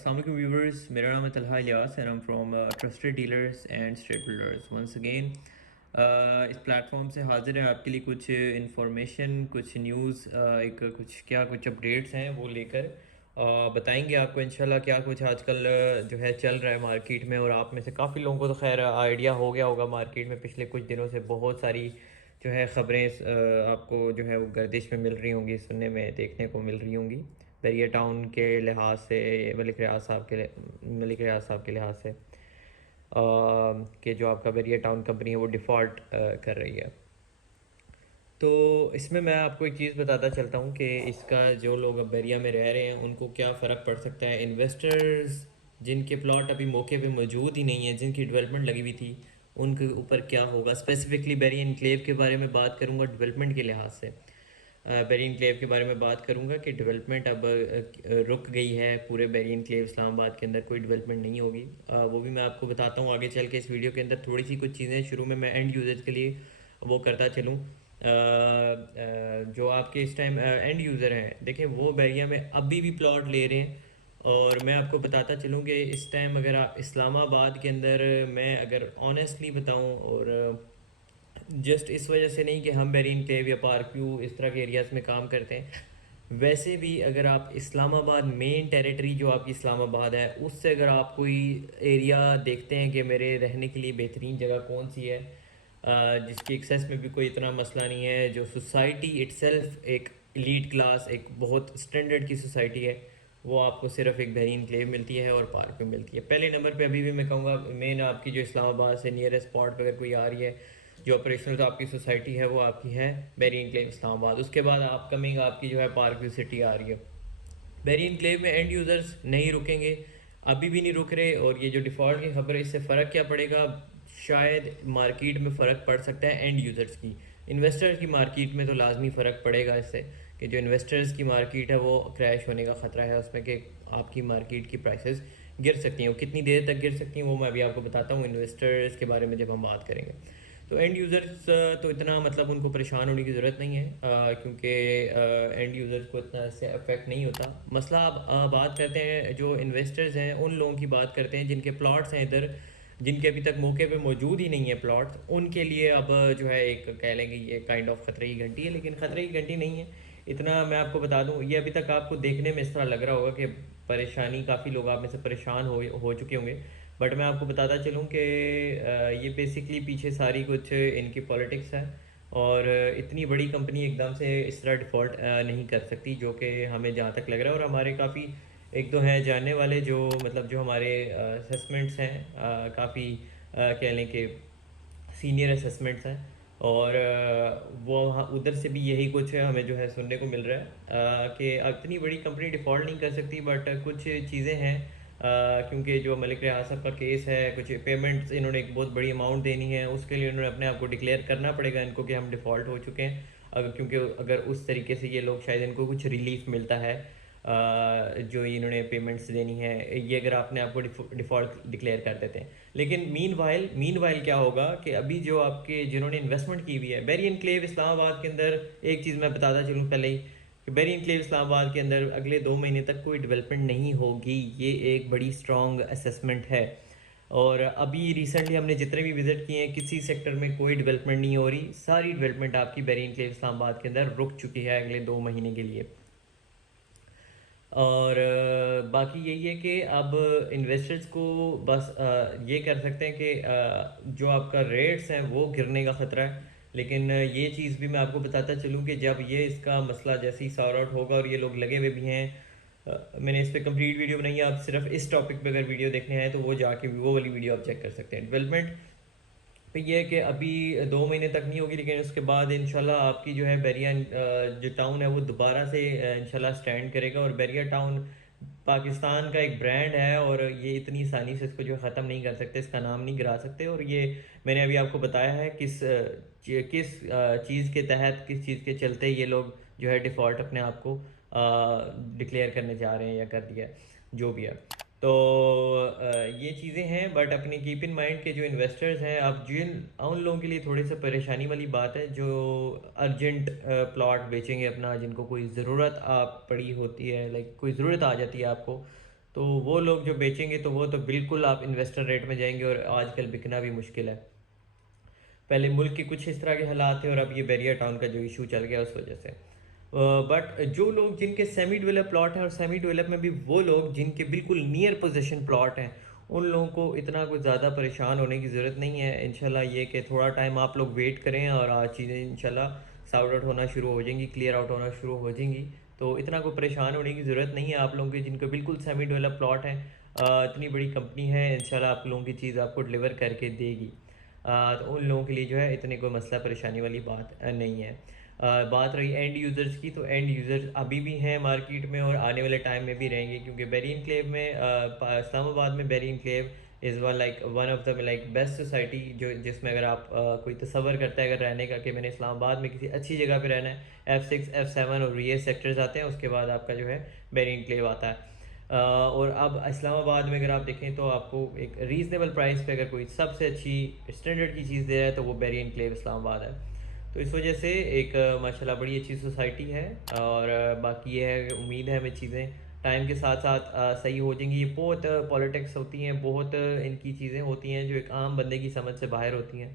अस्सलाम वालेकुम व्यूवर्स, मेरा नाम है Talha Ilyas and I am from Trusted Dealers and Street Builders once again. इस प्लेटफॉर्म से हाजिर है आपके लिए कुछ इंफॉर्मेशन, कुछ न्यूज़, कुछ अपडेट्स हैं वो लेकर बताएंगे आपको इंशाल्लाह क्या कुछ आजकल जो है चल रहा है मार्केट में। और आप में से काफ़ी लोगों को तो खैर आइडिया हो गया होगा, मार्केट में पिछले कुछ दिनों से बहुत सारी जो है ख़बरें आपको जो है वो गर्दिश में मिल रही होंगी, सुनने में देखने को मिल रही होंगी। बैरिया टाउन के लिहाज से, मलिक रियाज साहब के लिहाज से कि जो आपका बैरिया टाउन कंपनी है वो डिफ़ॉल्ट कर रही है। तो इसमें मैं आपको एक चीज़ बताता चलता हूँ कि इसका जो लोग अब बैरिया में रह रहे हैं उनको क्या फ़र्क पड़ सकता है। इन्वेस्टर्स जिनके प्लॉट अभी मौके पे मौजूद ही नहीं है, जिनकी डेवलपमेंट लगी हुई थी, उनके ऊपर क्या होगा। स्पेसिफिकली बैरिया इनक्लेव के बारे में बात करूँगा डेवलपमेंट के लिहाज से। बैरी इनक्लेव के बारे में बात करूंगा कि डेवलपमेंट अब रुक गई है। पूरे बैरी इनक्लेव इस्लामाबाद के अंदर कोई डेवलपमेंट नहीं होगी। वो भी मैं आपको बताता हूँ आगे चल के इस वीडियो के अंदर। थोड़ी सी कुछ चीज़ें शुरू में मैं एंड यूज़र्स के लिए वो करता चलूँ। जो आपके इस टाइम एंड यूज़र हैं, देखें वो बैरिया में अभी भी प्लॉट ले रहे हैं। और मैं आपको बताता चलूँ कि इस टाइम अगर आप इस्लामाबाद के अंदर, मैं अगर ऑनेस्टली बताऊँ, और जस्ट इस वजह से नहीं कि हम बेरीन क्लेव या पार्क व्यू इस तरह के एरियाज़ में काम करते हैं, वैसे भी अगर आप इस्लामाबाद मेन टेरिटरी जो आपकी इस्लामाबाद है उससे अगर आप कोई एरिया देखते हैं कि मेरे रहने के लिए बेहतरीन जगह कौन सी है, जिसकी एक्सेस में भी कोई इतना मसला नहीं है, जो सोसाइटी इट्सेल्फ एक एलीट क्लास, एक बहुत स्टैंडर्ड की सोसाइटी है, वो आपको सिर्फ एक बेहरीन क्लेव मिलती है और पार्क में मिलती है। पहले नंबर पे अभी भी मैं कहूँगा मेन आपकी जो इस्लामाबाद से नियरेस्ट स्पॉट पर अगर कोई आ रही है जो ऑपरेशनल, तो आपकी सोसाइटी है वो आपकी है बेहरीन क्लेव इस्लामाबाद। उसके बाद आप कमिंग आपकी जो है पार्क व्यू सिटी आ रही है। बेहरीन क्लेव में एंड यूज़र्स नहीं रुकेंगे, अभी भी नहीं रुक रहे। और ये जो डिफ़ॉल्ट की खबर है इससे फ़र्क क्या पड़ेगा, शायद मार्केट में फ़र्क पड़ सकता है एंड यूज़र्स की। इन्वेस्टर्स की मार्केट में तो लाजमी फ़र्क पड़ेगा इससे, कि जो इन्वेस्टर्स की मार्केट है वो क्रैश होने का ख़तरा है उसमें, कि आपकी मार्केट की प्राइसेस गिर सकती हैं। वो कितनी देर तक गिर सकती हैं वो मैं अभी आपको बताता हूँ इन्वेस्टर्स के बारे में जब हम बात करेंगे। तो एंड यूज़र्स तो इतना मतलब उनको परेशान होने की ज़रूरत नहीं है, क्योंकि एंड यूज़र्स को इतना इससे अफेक्ट नहीं होता। मसला आप बात करते हैं जो इन्वेस्टर्स हैं, उन लोगों की बात करते हैं जिनके प्लॉट्स हैं इधर, जिनके अभी तक मौके पे मौजूद ही नहीं है प्लॉट्स, उनके लिए अब जो है एक कह लेंगे ये काइंड ऑफ ख़तरे की घंटी है। लेकिन ख़तरे की घंटी नहीं है, इतना मैं आपको बता दूं। ये अभी तक आपको देखने में इस तरह लग रहा होगा कि परेशानी, काफ़ी लोग आप में से परेशान हो चुके होंगे, बट मैं आपको बताता चलूँ कि ये बेसिकली पीछे सारी कुछ इनकी पॉलिटिक्स है। और इतनी बड़ी कंपनी एकदम से इस तरह डिफ़ॉल्ट नहीं कर सकती, जो कि हमें जहाँ तक लग रहा है। और हमारे काफ़ी एक दो हैं जानने वाले जो मतलब जो हमारे असेसमेंट्स हैं, काफ़ी कह लें कि सीनियर असेसमेंट्स हैं। और वो वहाँ उधर से भी यही कुछ हमें जो है सुनने को मिल रहा है, कि इतनी बड़ी कंपनी डिफ़ॉल्ट नहीं कर सकती, बट कुछ चीज़ें हैं। क्योंकि जो मलिक रियाज साहब का केस है, कुछ पेमेंट्स इन्होंने एक बहुत बड़ी अमाउंट देनी है, उसके लिए उन्होंने अपने आप को डिक्लेयर करना पड़ेगा इनको कि हम डिफ़ॉल्ट हो चुके हैं। अगर क्योंकि अगर उस तरीके से ये लोग, शायद इनको कुछ रिलीफ मिलता है जो इन्होंने पेमेंट्स देनी है, ये अगर आपने आपको डिफ़ॉल्ट डिक्लेयर कर देते हैं। लेकिन मीन वाइल क्या होगा कि अभी जो आपके जिन्होंने इन्वेस्टमेंट की हुई है बैरी एनक्लेव इस्लामाबाद के अंदर, एक चीज़ मैं बताता चलूँ पहले ही कि बैरी एनक्लेव इस्लामाबाद के अंदर अगले 2 महीने तक कोई डेवलपमेंट नहीं होगी। ये एक बड़ी स्ट्रॉन्ग असेसमेंट है। और अभी रिसेंटली हमने जितने भी विजिट किए हैं, किसी सेक्टर में कोई डेवलपमेंट नहीं हो रही। सारी डेवलपमेंट आपकी बैरी एनक्लेव इस्लामाबाद के अंदर रुक चुकी है अगले 2 महीने के लिए। और बाकी यही है कि अब इन्वेस्टर्स को बस ये कर सकते हैं कि जो आपका रेट्स हैं वो गिरने का ख़तरा है। लेकिन ये चीज़ भी मैं आपको बताता चलूँ कि जब ये इसका मसला जैसे ही सॉर्ट आउट होगा, और ये लोग लगे हुए भी हैं, मैंने इस पर कंप्लीट वीडियो बनाई है। आप सिर्फ इस टॉपिक पे अगर वीडियो देखने हैं तो वो जाके वो वाली वीडियो आप चेक कर सकते हैं। डेवलपमेंट तो ये है कि अभी 2 महीने तक नहीं होगी, लेकिन उसके बाद इंशाल्लाह आपकी जो है बैरिया जो टाउन है वो दोबारा से इंशाल्लाह स्टैंड करेगा। और बैरिया टाउन पाकिस्तान का एक ब्रांड है, और ये इतनी आसानी से इसको जो है ख़त्म नहीं कर सकते, इसका नाम नहीं गिरा सकते। और ये मैंने अभी आपको बताया है किस चीज़ के तहत, किस चीज़ के चलते ये लोग जो है डिफ़ॉल्ट अपने आप को डिक्लेयर करने जा रहे हैं या कर दिया है, जो भी है। तो ये चीज़ें हैं, बट अपनी कीप इन माइंड के जो इन्वेस्टर्स हैं, अब जिन उन लोगों के लिए थोड़ी सी परेशानी वाली बात है जो अर्जेंट प्लॉट बेचेंगे अपना, जिनको कोई ज़रूरत आप पड़ी होती है, लाइक कोई ज़रूरत आ जाती है आपको, तो वो लोग जो बेचेंगे तो वो तो बिल्कुल आप इन्वेस्टर रेट में जाएंगे, और आजकल बिकना भी मुश्किल है। पहले मुल्क के कुछ इस तरह के हालात थे, और अब ये बैरियर टाउन का जो इशू चल गया उस वजह से। बट जो लोग जिनके सेमी डेवलप प्लॉट हैं, और सेमी डेवलप में भी वो लोग जिनके बिल्कुल नियर पोजीशन प्लॉट हैं, उन लोगों को इतना कुछ ज़्यादा परेशान होने की ज़रूरत नहीं है। इंशाल्लाह ये कि थोड़ा टाइम आप लोग वेट करें, और आज चीज़ें इंशाल्लाह सॉर्ट आउट होना शुरू हो जाएंगी, क्लियर आउट होना शुरू हो जाएंगी। तो इतना कोई परेशान होने की ज़रूरत नहीं है आप लोगों के, जिनको बिल्कुल सेमी डेवलप प्लॉट हैं। इतनी बड़ी कंपनी है, इंशाल्लाह आप लोगों की चीज़ आपको डिलीवर करके देगी। तो उन लोगों के लिए जो है इतनी कोई मसला परेशानी वाली बात नहीं है। बात रही एंड यूज़र्स की, तो एंड यूज़र्स अभी भी हैं मार्केट में, और आने वाले टाइम में भी रहेंगे, क्योंकि बेरी एनक्लेव में इस्लामाबाद में Berry Enclave is one of the like best society, जो जिसमें अगर आप कोई तसव्वुर करता है अगर रहने का कि मैंने इस्लामाबाद में किसी अच्छी जगह पे रहना है, F6 F7 और ये सेक्टर्स आते हैं, उसके बाद आपका जो है बेरी एनक्लेव आता है। और अब इस्लामाबाद में अगर आप देखें तो आपको एक रीज़नेबल प्राइस पे अगर कोई सबसे अच्छी स्टैंडर्ड की चीज़ दे रहा है तो वो बेरी एनक्लेव इस्लामाबाद है। तो इस वजह से एक माशाल्लाह बड़ी अच्छी सोसाइटी है। और बाकी ये है, उम्मीद है हमें चीज़ें टाइम के साथ साथ सही हो जाएंगी। ये बहुत पॉलिटिक्स होती हैं, बहुत इनकी चीज़ें होती हैं जो एक आम बंदे की समझ से बाहर होती हैं,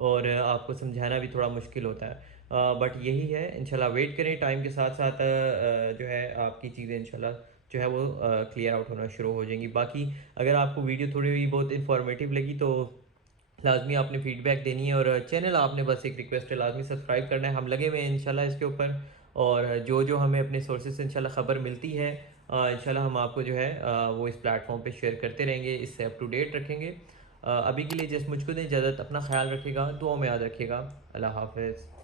और आपको समझाना भी थोड़ा मुश्किल होता है। बट यही है, इंशाल्लाह वेट करें, टाइम के साथ साथ जो है आपकी चीज़ें इंशाल्लाह जो है वो क्लियर आउट होना शुरू हो जाएंगी। बाकी अगर आपको वीडियो थोड़ी भी बहुत इंफॉर्मेटिव लगी तो लाजमी आपने फीडबैक देनी है, और चैनल आपने बस एक रिक्वेस्ट है, लाजमी सब्सक्राइब करना है। हम लगे हुए हैं इंशाल्लाह इसके ऊपर, और जो जो हमें अपने सोर्सेज से इंशाल्लाह ख़बर मिलती है इंशाल्लाह हम आपको जो है वो इस प्लेटफॉर्म पे शेयर करते रहेंगे, इससे अप टू डेट रखेंगे। अभी के लिए जस्ट मुझको दें इजाज़त, अपना ख्याल रखिएगा, दुआ में याद रखिएगा। अल्लाह हाफ़िज़।